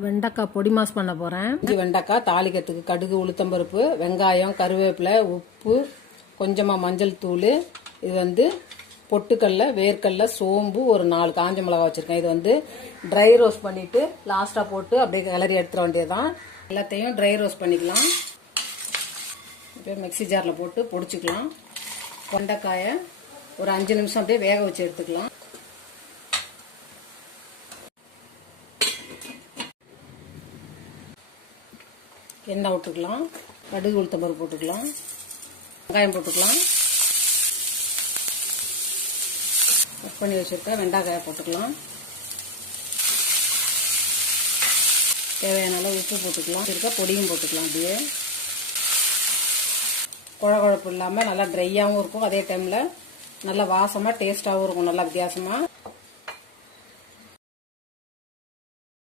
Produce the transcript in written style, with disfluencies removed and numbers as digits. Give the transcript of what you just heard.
வெண்டைக்காய் பொடி மாஸ் பண்ண போகிறேன். வெண்டைக்காய் தாளிக்கிறதுக்கு கடுகு, உளுத்தம்பருப்பு, வெங்காயம், கருவேப்பிலை, உப்பு, கொஞ்சமாக மஞ்சள் தூள், இது பொட்டுக்கடலை, வேர்க்கடலை, சோம்பு, ஒரு 4 காஞ்ச மிளகா வச்சுருக்கேன். இது ட்ரை ரோஸ்ட் பண்ணிவிட்டு லாஸ்ட்டாக போட்டு அப்படியே கிளறி எடுத்துட வேண்டியதுதான். எல்லாத்தையும் ட்ரை ரோஸ்ட் பண்ணிக்கலாம். இப்போ மிக்ஸி ஜாரில் போட்டு பொடிச்சிக்கலாம். வெண்டைக்காயை ஒரு 5 நிமிஷம் அப்படியே வேக வச்சு எடுத்துக்கலாம். எண்ணெய் விட்டுக்கலாம். கடுகு, உளுத்தம்பருப்பு போட்டுக்கலாம். வெங்காயம் போட்டுக்கலாம். கட் பண்ணி வச்சுருக்க வெண்டைக்காயை போட்டுக்கலாம். தேவையான அளவு உப்பு போட்டுக்கலாம். இருக்க பொடியும் போட்டுக்கலாம். அப்படியே குழகுழப்பு இல்லாமல் நல்லா ட்ரையாகவும் இருக்கும். அதே டைமில் நல்லா வாசமாக டேஸ்ட்டாகவும் இருக்கும். நல்லா வித்தியாசமாக